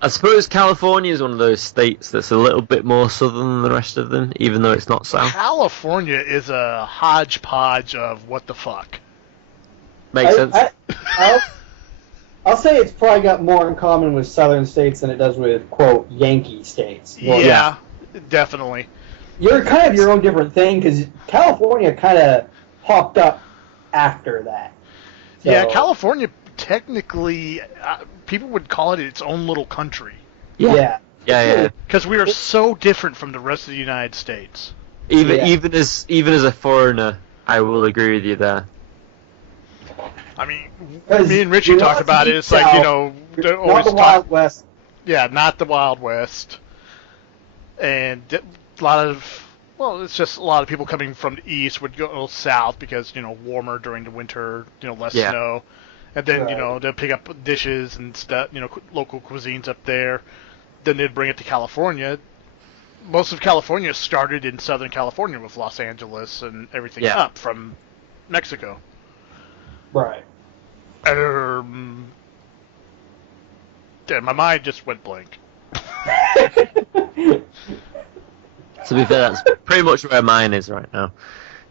I suppose California is one of those states that's a little bit more southern than the rest of them, even though it's not south. California is a hodgepodge of what the fuck. Makes sense. I'll say it's probably got more in common with southern states than it does with, quote, Yankee states. Well, yeah, definitely. You're kind of your own different thing, because California kind of popped up after that. So, yeah, California, technically, people would call it its own little country. Yeah. Because we are so different from the rest of the United States. Even as a foreigner, I will agree with you there. I mean, me and Richie talked about it. It's like, they're always not the Wild West. Yeah, not the Wild West. And a lot of, it's just a lot of people coming from the east would go south because, warmer during the winter, less snow. And then, they'll pick up dishes and stuff, local cuisines up there. Then they'd bring it to California. Most of California started in Southern California with Los Angeles and everything up from Mexico. Right. Damn, my mind just went blank. To be fair, that's pretty much where mine is right now,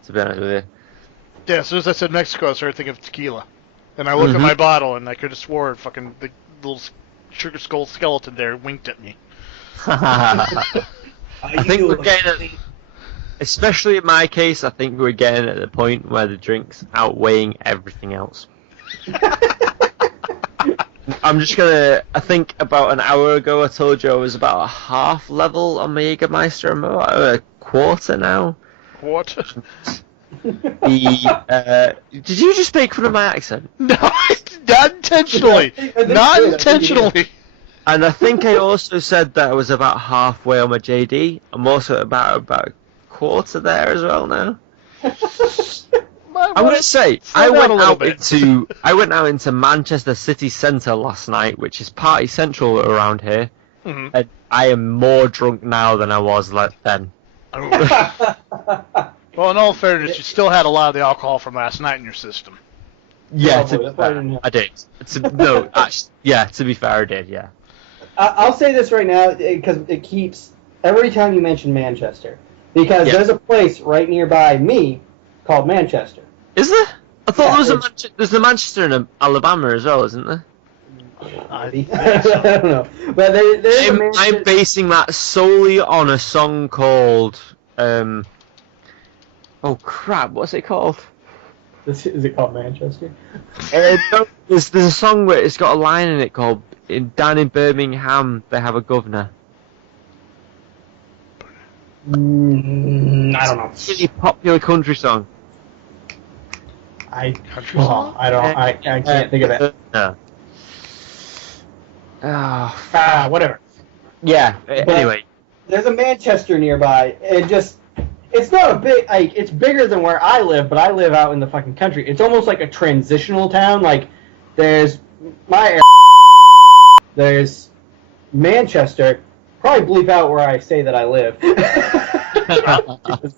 to be honest with you. Yeah, as soon as I said Mexico, I started thinking of tequila. And I looked at my bottle, and I could have swore fucking the little sugar skull skeleton there winked at me. I think we're getting, especially in my case, I think we're getting at the point where the drink's outweighing everything else. I'm just gonna, I think about an hour ago I told you I was about a half level on my Jägermeister. I'm about a quarter now. Quarter? Did you just make fun of my accent? No, not intentionally. Not intentionally. And I think I also said that I was about halfway on my JD. I'm also about a quarter there as well now. I'm gonna say I went out into Manchester city centre last night, which is party central around here, and I am more drunk now than I was then. Well, in all fairness, you still had a lot of the alcohol from last night in your system. Yeah, I did. To be fair, I did. Yeah. I'll say this right now because it keeps every time you mention Manchester, because there's a place right nearby me called Manchester. Is there? I thought there's a Manchester in Alabama as well, isn't there? I don't know. But there's I'm basing that solely on a song called oh crap, what's it called? Is it called Manchester? No, there's a song where it's got a line in it called down in Birmingham they have a governor. I don't know. Really popular country song. I can't think of it. Whatever. Yeah. Anyway, there's a Manchester nearby. It's not a big, it's bigger than where I live, but I live out in the fucking country. It's almost like a transitional town. Like, there's my area, there's Manchester. Probably bleep out where I say that I live. That would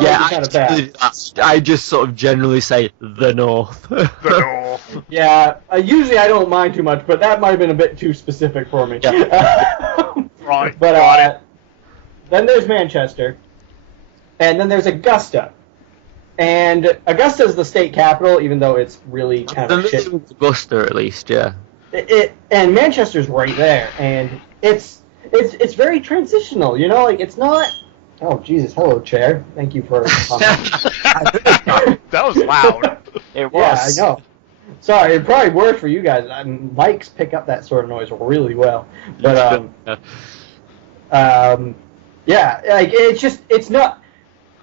be kind of bad. I just sort of generally say the north. The north. Yeah, usually I don't mind too much, but that might have been a bit too specific for me. Yeah. Right, but got it. Then there's Manchester, and then there's Augusta. And Augusta is the state capital, even though it's really kind of shit. Augusta, at least, yeah. And Manchester's right there, and it's very transitional, like it's not. Oh Jesus! Hello, chair. Thank you for. That was loud. It was. Yeah, I know. Sorry, it probably works for you guys. Mics pick up that sort of noise really well, but yeah, like it's not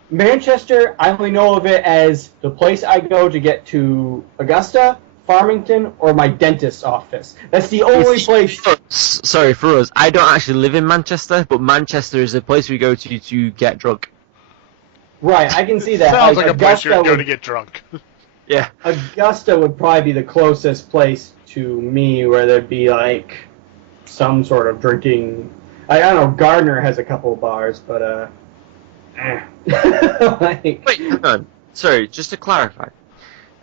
Manchester. I only know of it as the place I go to get to Augusta, Farmington, or my dentist's office. That's the only place. Sorry for us. I don't actually live in Manchester, but Manchester is the place we go to get drunk. Right, I can see that. Sounds like a place you're going to get drunk. Yeah. Augusta would probably be the closest place to me where there'd be like some sort of drinking. I don't know. Gardner has a couple of bars, but Wait, hang on. Sorry, just to clarify.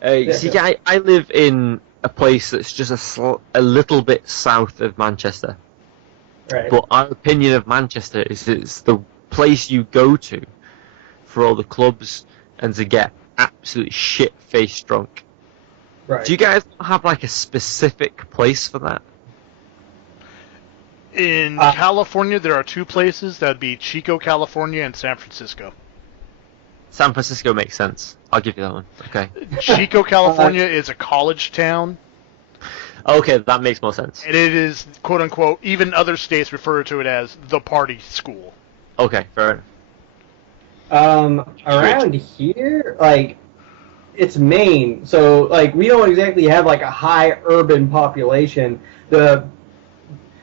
See, I live in a place that's just a little bit south of Manchester. Right. But our opinion of Manchester is it's the place you go to for all the clubs and to get absolutely shit-faced drunk. Right. Do you guys have like a specific place for that? In California, there are two places. That'd be Chico, California, and San Francisco. San Francisco makes sense. I'll give you that one. Okay. Chico, California is a college town. Okay, that makes more sense. And it is, quote unquote, even other states refer to it as the party school. Okay, fair enough. Around here, like, it's Maine, so, like, we don't exactly have, like, a high urban population.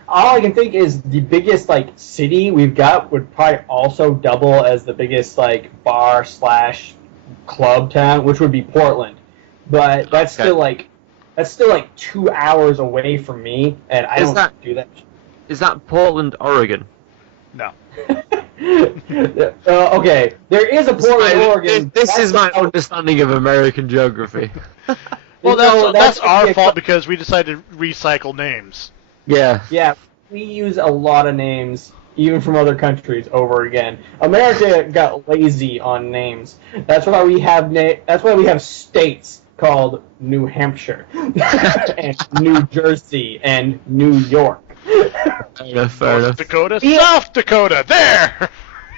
All I can think is the biggest, like, city we've got would probably also double as the biggest, like, bar/club town, which would be Portland. But that's still, like, 2 hours away from me, and I don't do that. Is that Portland, Oregon? No. Okay, there is a Portland, Oregon. This is my understanding of American geography. Well, that's our fault because we decided to recycle names. Yeah. Yeah, we use a lot of names, even from other countries, over again. America got lazy on names. That's why we have states called New Hampshire and New Jersey and New York. Fair enough. Dakota, South Dakota, there!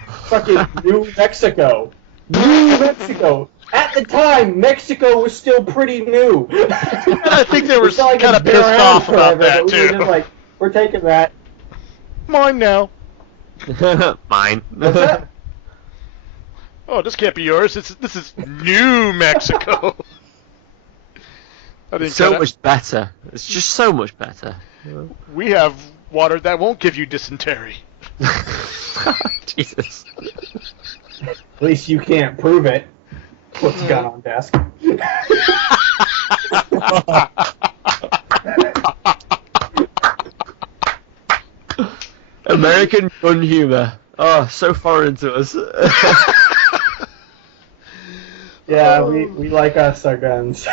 Fucking New Mexico. New Mexico. At the time, Mexico was still pretty new. I think they were kind of pissed off about that, too. We were just like, we're taking that. Mine now. Mine. What's that? Oh, this can't be yours. This is New Mexico. It's so much better. It's just so much better. We have water that won't give you dysentery. Jesus. At least you can't prove it. What's gun on desk? American gun humor. Oh, so foreign to us. Yeah, we like us our guns.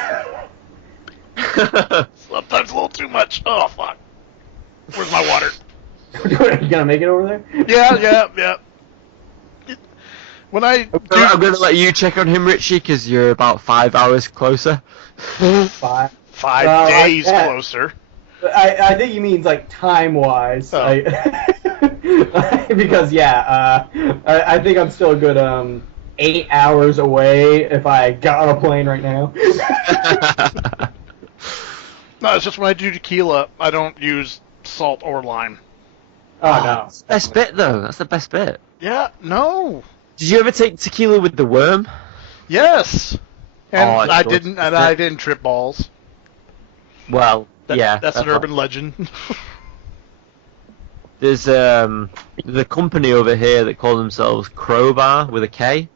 Sometimes a little too much. Oh, fuck. Where's my water? You gonna make it over there? Yeah. When I'm gonna let you check on him, Richie, because you're about 5 hours closer. 5 days closer. I think he means like time-wise. Oh. Because I think I'm still a good 8 hours away if I got on a plane right now. No, it's just when I do tequila, I don't use salt or lime. Oh no, that's the best bit though. That's the best bit. Yeah, no. Did you ever take tequila with the worm? Yes. And I good. didn't. And I didn't trip balls. Well, that's an urban legend. There's a company over here that call themselves Crowbar with a K.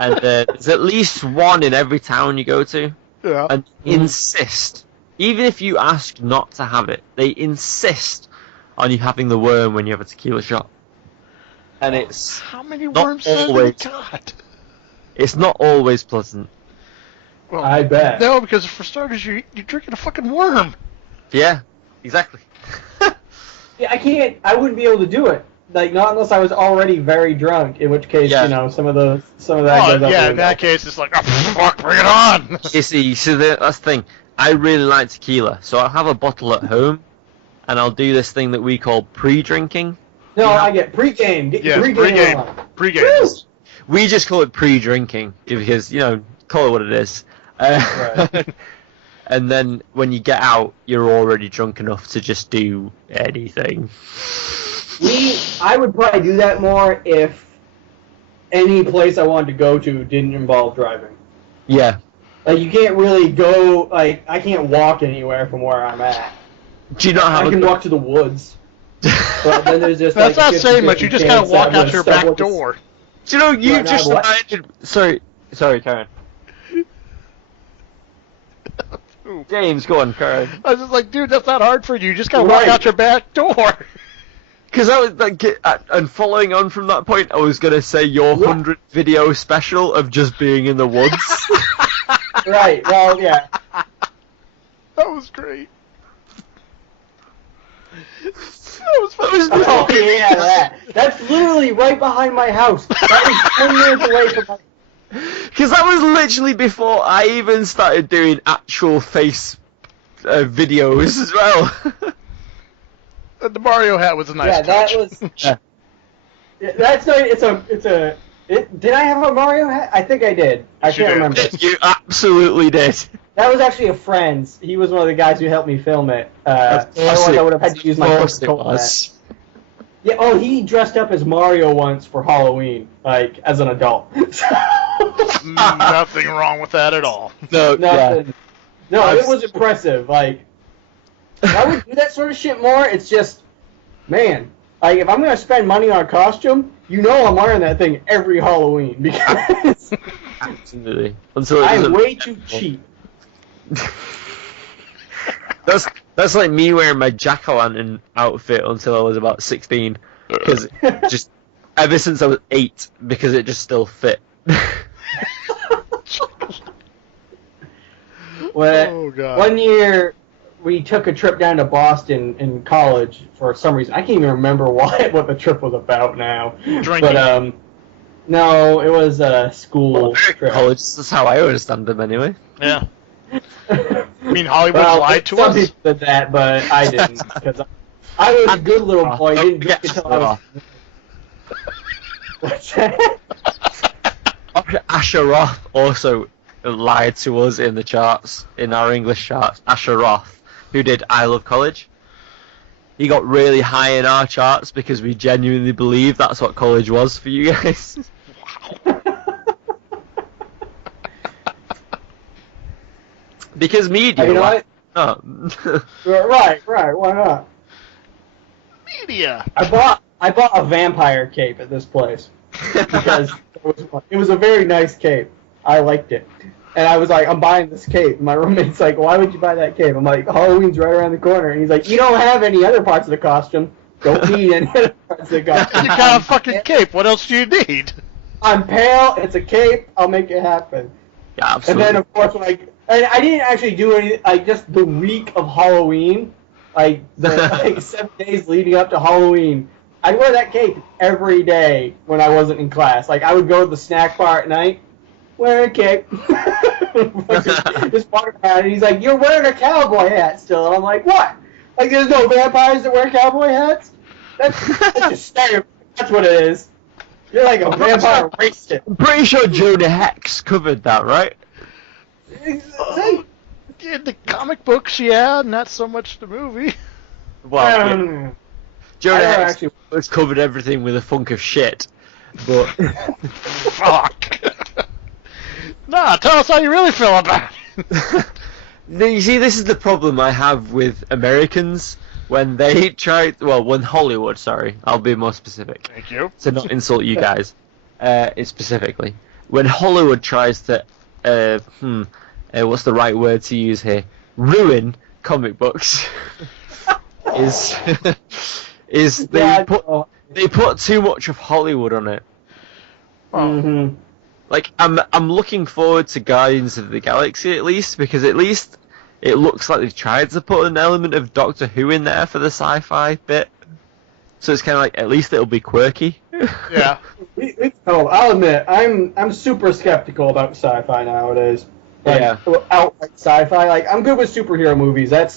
And there's at least one in every town you go to. Yeah. And insist, even if you ask not to have it, they insist on you having the worm when you have a tequila shot. And it's how many not worms have you got? It's not always pleasant. Well, I bet. No, because for starters, you're drinking a fucking worm. Yeah, exactly. Yeah, I wouldn't be able to do it. Like, not unless I was already very drunk, in which case, some of that goes out. Yeah, in that case, it's like, oh, fuck, bring it on! You see, that's the thing. I really like tequila, so I'll have a bottle at home, and I'll do this thing that we call pre-drinking. No, I get pre-game. Get your pre-game on. Pre-game. We just call it pre-drinking, because, call it what it is. Right. And then when you get out, you're already drunk enough to just do anything. I would probably do that more if any place I wanted to go to didn't involve driving. Yeah. Like, you can't really go, like, I can't walk anywhere from where I'm at. Do you not have I can walk to the woods. But then there's just, that's like, not saying much, you just kind of walk out your back door. Do you know, you just reminded... Sorry, Karen. James, go on, Karen. I was just like, dude, that's not hard for you. You just gotta walk out your back door. Because I was like, and following on from that point, I was gonna say your 100th video special of just being in the woods. Right. Well, yeah. That was great. That was funny. Oh yeah, that. That's literally right behind my house. That was 10 minutes away from my. Because that was literally before I even started doing actual face videos as well. The Mario hat was a nice Yeah, that touch. was. That's not. It's a. Did I have a Mario hat? I think I did. I Yes, you can't did. remember. You absolutely did. That was actually a friend's. He was one of the guys who helped me film it. Otherwise, I would have had to use my Coca-Cola hat. Yeah. Oh, he dressed up as Mario once for Halloween, like as an adult. Nothing wrong with that at all. No, Nothing. No, it was impressive. Like, I would do that sort of shit more. It's just, man, like if I'm gonna spend money on a costume, you know I'm wearing that thing every Halloween because absolutely. Until it I'm doesn't- way too cheap. That's like me wearing my jack-o'-lantern outfit until I was about 16, because just ever since I was 8, because it just still fit. Oh, God. One year, we took a trip down to Boston in college for some reason. I can't even remember what the trip was about now. Drinking. But no, it was a school trip. College, that's how I understand them anyway. Yeah. I mean, Hollywood Well, lied to some us. people did that, but I didn't because I was a good little boy. Didn't drink until I was. What's that? Asher Roth also lied to us in the charts, in our English charts. Asher Roth, who did I Love College. He got really high in our charts because we genuinely believe that's what college was for you guys. Because media. You know what? Oh. Right. Why not? Media. I bought a vampire cape at this place because it was a very nice cape. I liked it. And I was like, I'm buying this cape. And my roommate's like, why would you buy that cape? I'm like, Halloween's right around the corner. And he's like, you don't have any other parts of the costume. Don't need any other parts of the costume. You got a fucking cape. What else do you need? I'm pale. It's a cape. I'll make it happen. Yeah, absolutely. And then, of course, and I didn't actually do any, like, just the week of Halloween, like 7 days leading up to Halloween, I wear that cape every day when I wasn't in class. Like, I would go to the snack bar at night, wear a cape. Just walk around, and he's like, you're wearing a cowboy hat still. And I'm like, what? Like, there's no vampires that wear cowboy hats? That's just stereotype. That's what it is. You're like a vampire racist. I'm pretty sure Jonah Hex covered that, right? See? In the comic books, yeah, not so much the movie. Well, I Jonah never Hex actually- has covered everything with a funk of shit, but Fuck. Nah, tell us how you really feel about it. you see, this is the problem I have with Americans when they try. Well, when Hollywood, sorry, I'll be more specific Thank you. to not insult you guys. Specifically, when Hollywood tries to, what's the right word to use here? Ruin comic books. is they put too much of Hollywood on it. Mm-hmm. Like, I'm looking forward to Guardians of the Galaxy at least, because at least it looks like they've tried to put an element of Doctor Who in there for the sci-fi bit. So it's kind of like, at least it'll be quirky. Yeah. I'll admit, I'm super skeptical about sci-fi nowadays. Like, Yeah. outright sci-fi. Like, I'm good with superhero movies. That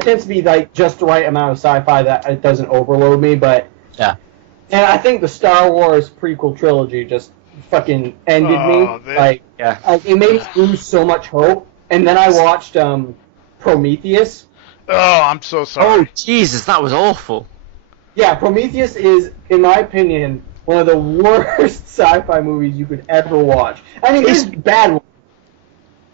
tends to be like just the right amount of sci-fi that it doesn't overload me. But Yeah. and I think the Star Wars prequel trilogy just fucking ended me. Like, Yeah. it made me lose so much hope. And then I watched Prometheus. Oh, I'm so sorry. Oh, Jesus, that was awful. Yeah, Prometheus is, in my opinion, one of the worst sci-fi movies you could ever watch. I mean, there's bad ones.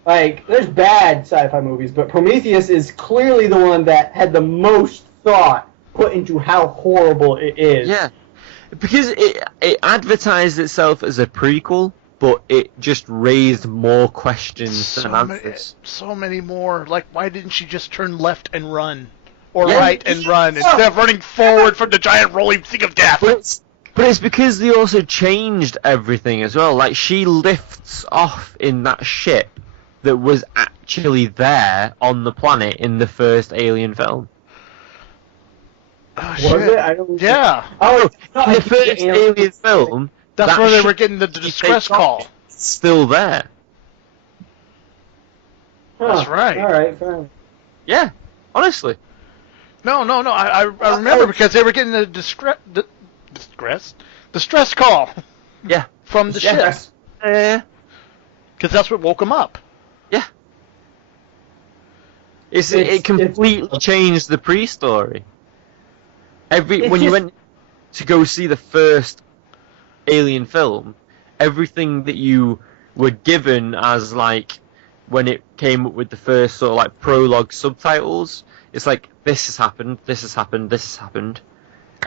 Like, there's bad sci-fi movies, but Prometheus is clearly the one that had the most thought put into how horrible it is. Yeah. Because it advertised itself as a prequel, but it just raised more questions than answers. So many more. Like, why didn't she just turn left and run? Or Yeah. right and run, instead of running forward from the giant rolling thing of death? But it's because they also changed everything as well. Like, she lifts off in that ship that was actually there on the planet in the first Alien film. Oh, Was shit. it? I don't. Yeah. Oh, it's not In the like first Alien film, That's that where they ship were getting the distress call. is still there. That's right. All right, fine. Yeah, honestly. No. I remember because they were getting the distress call Yeah. from the ship. Yes. Yeah. Because that's what woke them up. Yeah. It completely changed the pre-story. When you went to go see the first Alien film, everything that you were given as like when it came up with the first sort of like prologue subtitles, it's like this has happened, this has happened, this has happened,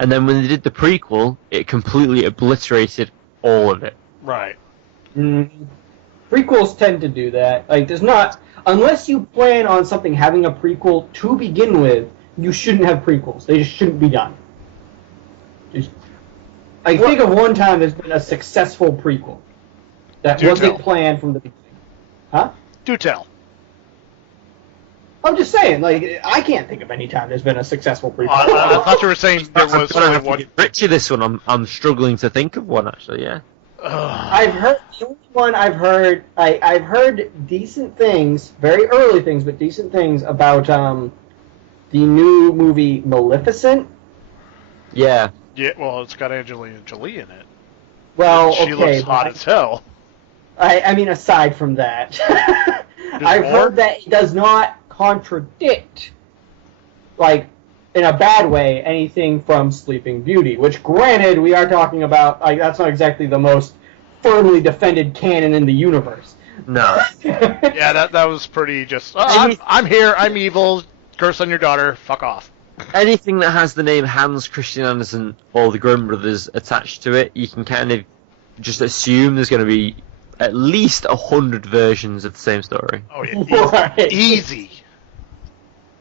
and then when they did the prequel, it completely obliterated all of it. Right. Prequels tend to do that. Like, there's not, unless you plan on something having a prequel to begin with, you shouldn't have prequels. They just shouldn't be done. I think of one time there's been a successful prequel that wasn't planned from the beginning. Huh? Do tell. I'm just saying, like, I can't think of any time there's been a successful prequel. I thought you were saying there was one. Richie, this one, I'm struggling to think of one actually. Yeah. I've heard the only one I've heard. I've heard decent things, very early things, but decent things about the new movie Maleficent. Yeah. Yeah. Well, it's got Angelina Jolie in it. Well, she looks hot as hell. I mean, aside from that, I've heard that it does not contradict, like, in a bad way, anything from Sleeping Beauty, which, granted, we are talking about, like, that's not exactly the most firmly defended canon in the universe. No. Yeah, that was pretty just, I'm here, I'm evil, curse on your daughter, fuck off. Anything that has the name Hans Christian Andersen or the Grimm brothers attached to it, you can kind of just assume there's going to be at least 100 versions of the same story. Oh, yeah, Right. Easy.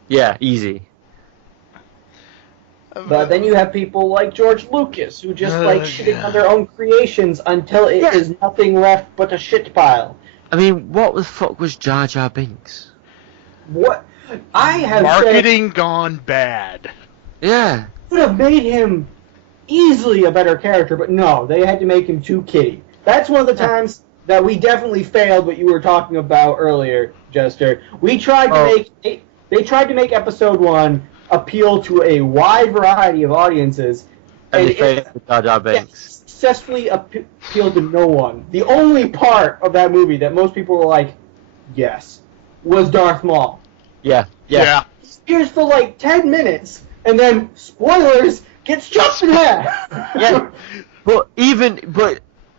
Yeah, easy. But then you have people like George Lucas, who just like shitting on their own creations until it is nothing left but a shit pile. I mean, what the fuck was Jar Jar Binks? What? I have Marketing gone bad. Yeah. Could have made him easily a better character, but no, they had to make him too kiddie. That's one of the times that we definitely failed what you were talking about earlier, Jester. We tried to they tried to make episode 1 appeal to a wide variety of audiences, and they failed with Jar Jar Binks. Successfully appealed to no one. The only part of that movie that most people were like, yes, was Darth Maul. Yeah. He appears for like 10 minutes, and then, spoilers, gets chopped in half. Yeah. But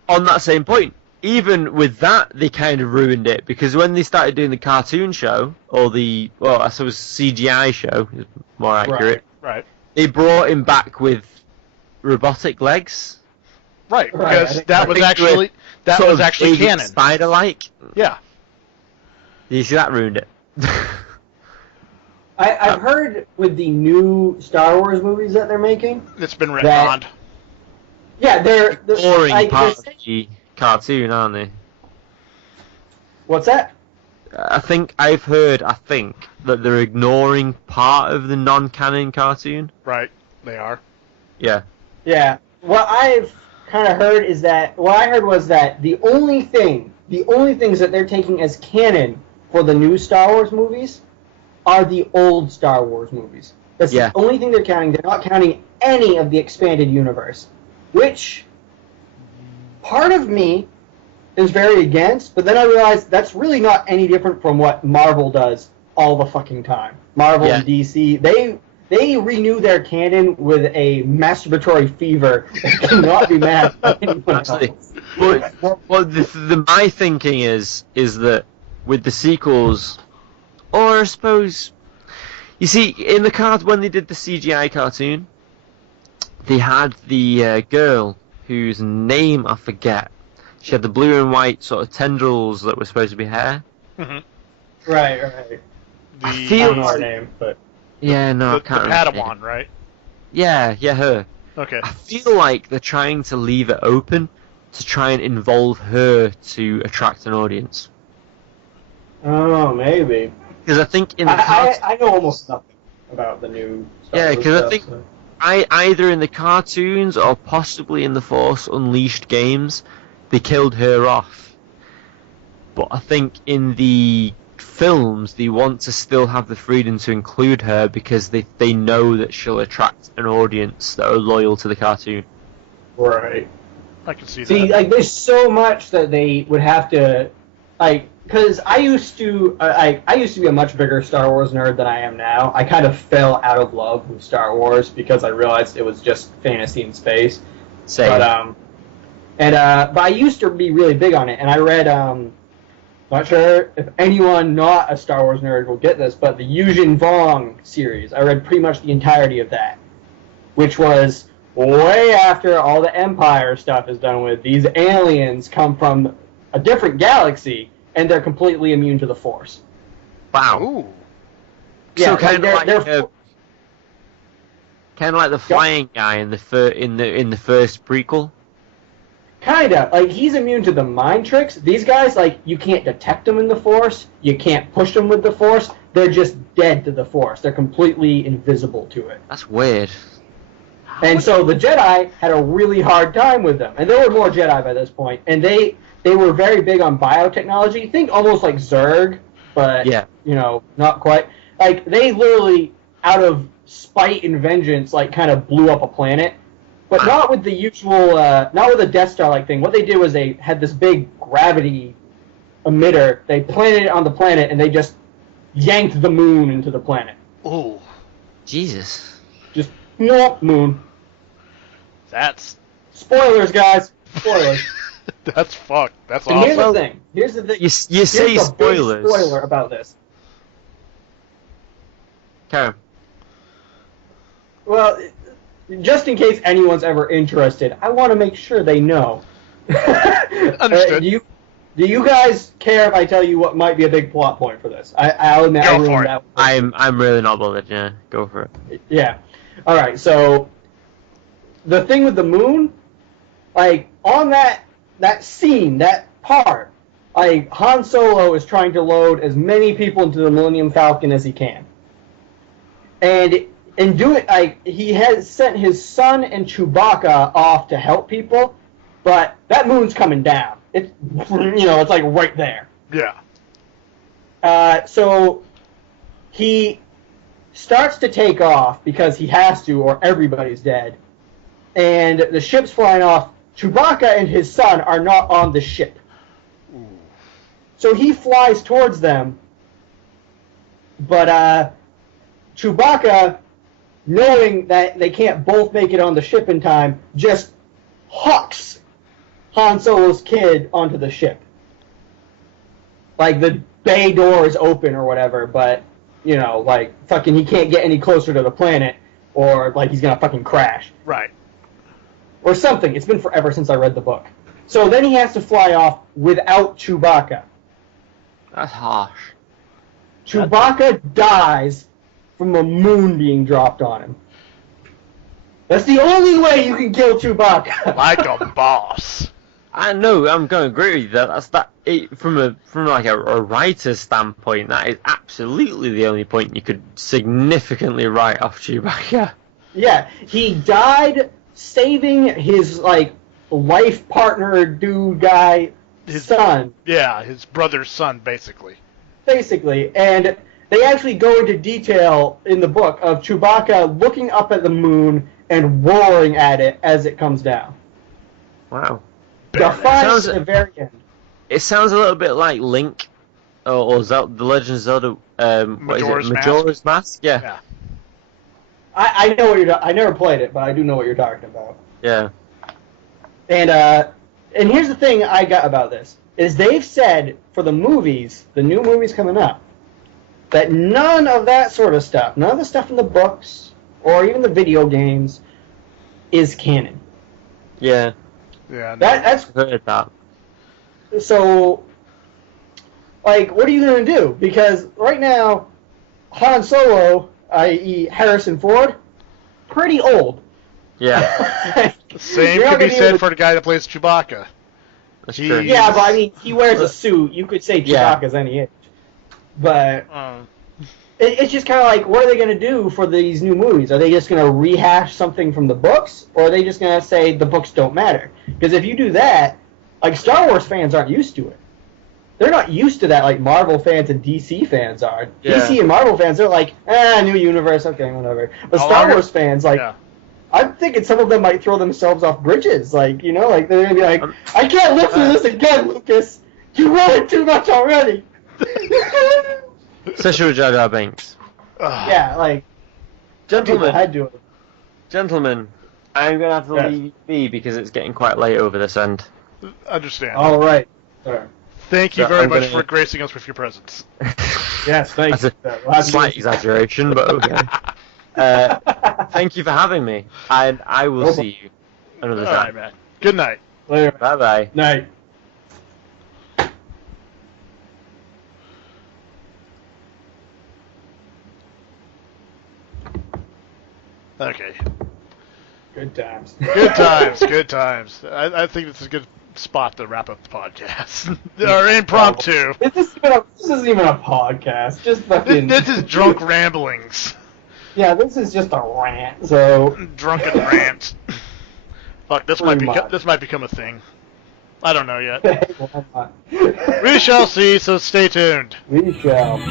on that same point, even with that, they kind of ruined it, because when they started doing the cartoon show, or I suppose CGI show, is more accurate, Right. they brought him back with robotic legs. Right, because that was actually canon. Spider-like. Yeah. You see, that ruined it. I've heard with the new Star Wars movies that they're making, It's been retconned. Yeah, they're boring like, part of the cartoon, aren't they? What's that? I think that they're ignoring part of the non-canon cartoon. Right, they are. Yeah. Yeah. What I've kind of heard is that the only things that they're taking as canon for the new Star Wars movies are the old Star Wars movies. That's the only thing they're counting. They're not counting any of the expanded universe, which part of me is very against, but then I realized that's really not any different from what Marvel does all the fucking time. Marvel and DC, they renew their canon with a masturbatory fever that cannot be matched by anyone else. But my thinking is that with the sequels, or I suppose, you see, in the when they did the CGI cartoon, they had the girl whose name I forget. She had the blue and white sort of tendrils that were supposed to be hair. Mm-hmm. Right. I don't know her name, but I can't remember. The Padawan, right? Yeah, her. Okay. I feel like they're trying to leave it open to try and involve her to attract an audience. Oh, maybe. Because I think in the I know almost nothing about the new Star Wars because stuff, I think so. either in the cartoons or possibly in the Force Unleashed games, they killed her off. But I think in the films, they want to still have the freedom to include her because they know that she'll attract an audience that are loyal to the cartoon. Right. I can see that. See, like, there's so much that they would have to, like, because I used to be a much bigger Star Wars nerd than I am now. I kind of fell out of love with Star Wars because I realized it was just fantasy in space. Same. But I used to be really big on it, and I read, not sure if anyone not a Star Wars nerd will get this, but the Yuzhin Vong series. I read pretty much the entirety of that, which was way after all the Empire stuff is done with. These aliens come from a different galaxy, and they're completely immune to the Force. Wow. Ooh. Yeah, So kind like of like the flying guy in the first prequel. Kinda. Like, he's immune to the mind tricks. These guys, like, you can't detect them in the Force. You can't push them with the Force. They're just dead to the Force. They're completely invisible to it. That's weird. And so the Jedi had a really hard time with them. And there were more Jedi by this point. And they were very big on biotechnology. Think almost like Zerg, but, not quite. Like, they literally, out of spite and vengeance, like, kind of blew up a planet. But not with the usual, not with a Death Star-like thing. What they did was they had this big gravity emitter. They planted it on the planet, and they just yanked the moon into the planet. Ooh. Jesus. Just, no, moon. That's... Spoilers, guys. Spoilers. That's fucked. That's and awesome. Here's the thing. You say spoilers. Big spoiler about this. Karen. Well, just in case anyone's ever interested, I want to make sure they know. Understood. Do you guys care if I tell you what might be a big plot point for this? I'll admit I ruined that. I'm really not bothered. Yeah, go for it. Yeah. All right. So the thing with the moon, like on that scene, that part, like Han Solo is trying to load as many people into the Millennium Falcon as he can, and do it like he has sent his son and Chewbacca off to help people, but that moon's coming down. It's it's like right there. Yeah. So he starts to take off because he has to, or everybody's dead. And the ship's flying off. Chewbacca and his son are not on the ship. Ooh. So he flies towards them. But Chewbacca, knowing that they can't both make it on the ship in time, just hucks Han Solo's kid onto the ship. Like, the bay door is open or whatever, but, like, fucking he can't get any closer to the planet, or, like, he's gonna fucking crash. Right. Or something. It's been forever since I read the book. So then he has to fly off without Chewbacca. That's harsh. Chewbacca dies from a moon being dropped on him. That's the only way you can kill Chewbacca. Like a boss. I know. I'm going to agree with you. From a writer's standpoint, that is absolutely the only point you could significantly write off Chewbacca. Yeah, he died saving his life partner dude guy son. Yeah, his brother's son, basically. Basically, and they actually go into detail in the book of Chewbacca looking up at the moon and roaring at it as it comes down. Wow. Defiant at the very end. It sounds a little bit like Link, or Zelda, The Legend of Zelda. Majora's Mask? Yeah. I know what you're. I never played it, but I do know what you're talking about. Yeah. And here's the thing I got about this is they've said for the movies, the new movies coming up, that none of that sort of stuff, none of the stuff in the books or even the video games, is canon. Yeah. Yeah. No. That's heard that. So, what are you gonna do? Because right now, Han Solo, i.e. Harrison Ford, pretty old. Yeah. The same could be said for the guy that plays Chewbacca. That's true. Yeah, but I mean, he wears a suit. You could say Chewbacca's any age. But it's just kind of like, what are they going to do for these new movies? Are they just going to rehash something from the books, or are they just going to say the books don't matter? Because if you do that, like, Star Wars fans aren't used to it. They're not used to that like Marvel fans and DC fans are. Yeah. DC and Marvel fans, they're like, new universe, okay, whatever. But Star Wars fans, like, I'm thinking some of them might throw themselves off bridges. Like, you know, like, they're going to be like, I can't live through this again, Lucas. You wrote it too much already. Especially with Jar Jar Binks. Yeah, like, Gentlemen, it. Gentlemen, I'm going to have to leave you be because it's getting quite late over this end. Understand. All right. Sir. Thank you very much for gracing us with your presence. Yes, thank you. That's a slight exaggeration, but okay. Thank you for having me, and I will see you another time. All right, man. Good night. Later. Bye-bye. Night. Okay. Good times. Good times. Good times. I think this is a good spot to wrap up the podcast. Or impromptu. This isn't even a podcast. Just fucking. This is drunk ramblings. Yeah, this is just a rant. So. Drunken rant. Fuck, this might become a thing. I don't know yet. We shall see. So stay tuned. We shall.